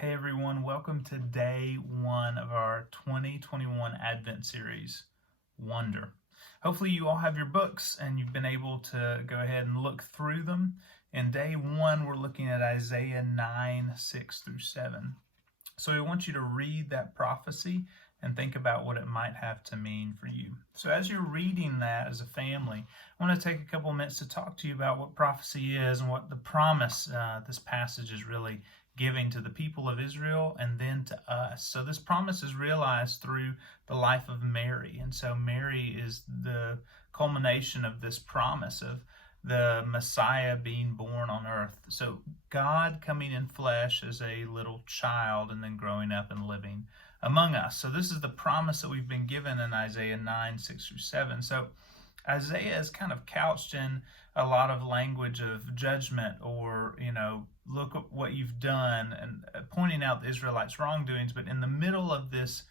Hey everyone, welcome to day one of our 2021 Advent series, Wonder. Hopefully you all have your books and you've been able to go ahead and look through them. In day one, we're looking at Isaiah 9, 6 through 7. So we want you to read that prophecy and think about what it might have to mean for you. So as you're reading that as a family, I want to take a couple of minutes to talk to you about what prophecy is and what the promise this passage is really giving to the people of Israel and then to us. So this promise is realized through the life of Mary. And so Mary is the culmination of this promise of the Messiah being born on earth. So God coming in flesh as a little child and then growing up and living among us. So this is the promise that we've been given in Isaiah 9, 6 through 7. So Isaiah is kind of couched in a lot of language of judgment or, look at what you've done and pointing out the Israelites' wrongdoings. But in the middle of this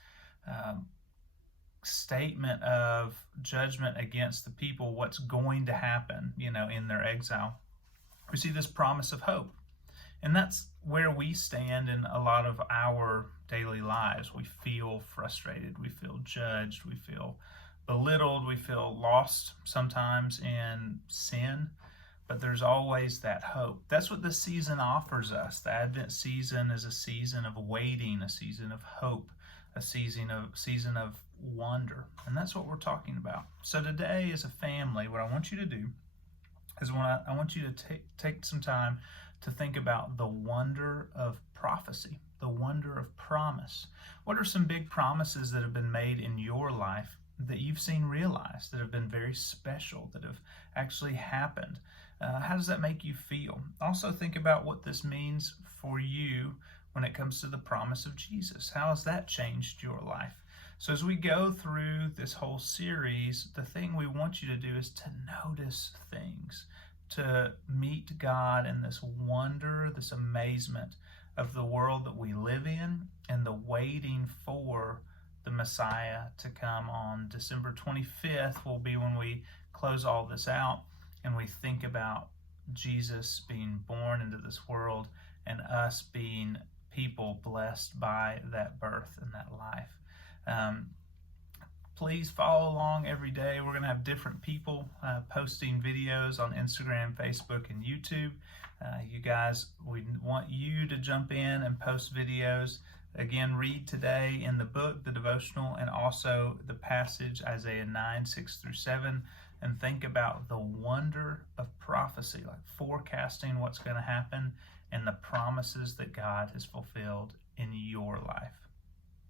statement of judgment against the people, what's going to happen, in their exile, we see this promise of hope. And that's where we stand in a lot of our daily lives. We feel frustrated, we feel judged, we feel belittled, we feel lost sometimes in sin, but there's always that hope. That's what this season offers us. The Advent season is a season of waiting, a season of hope, a season of wonder. And that's what we're talking about. So today as a family, what I want you to do is I want you to take some time to think about the wonder of prophecy, the wonder of promise. What are some big promises that have been made in your life that you've seen realized, that have been very special, that have actually happened? How does that make you feel? Also think about what this means for you when it comes to the promise of Jesus. How has that changed your life? So as we go through this whole series, the thing we want you to do is to notice things, to meet God in this wonder, this amazement of the world that we live in and the waiting for the Messiah to come. On December 25th will be when we close all this out and we think about Jesus being born into this world and us being people blessed by that birth and that life. Please follow along every day. We're going to have different people posting videos on Instagram, Facebook, and YouTube. You guys, we want you to jump in and post videos. Again, read today in the book, the devotional, and also the passage, Isaiah 9, 6 through 7, and think about the wonder of prophecy, like forecasting what's going to happen and the promises that God has fulfilled in your life.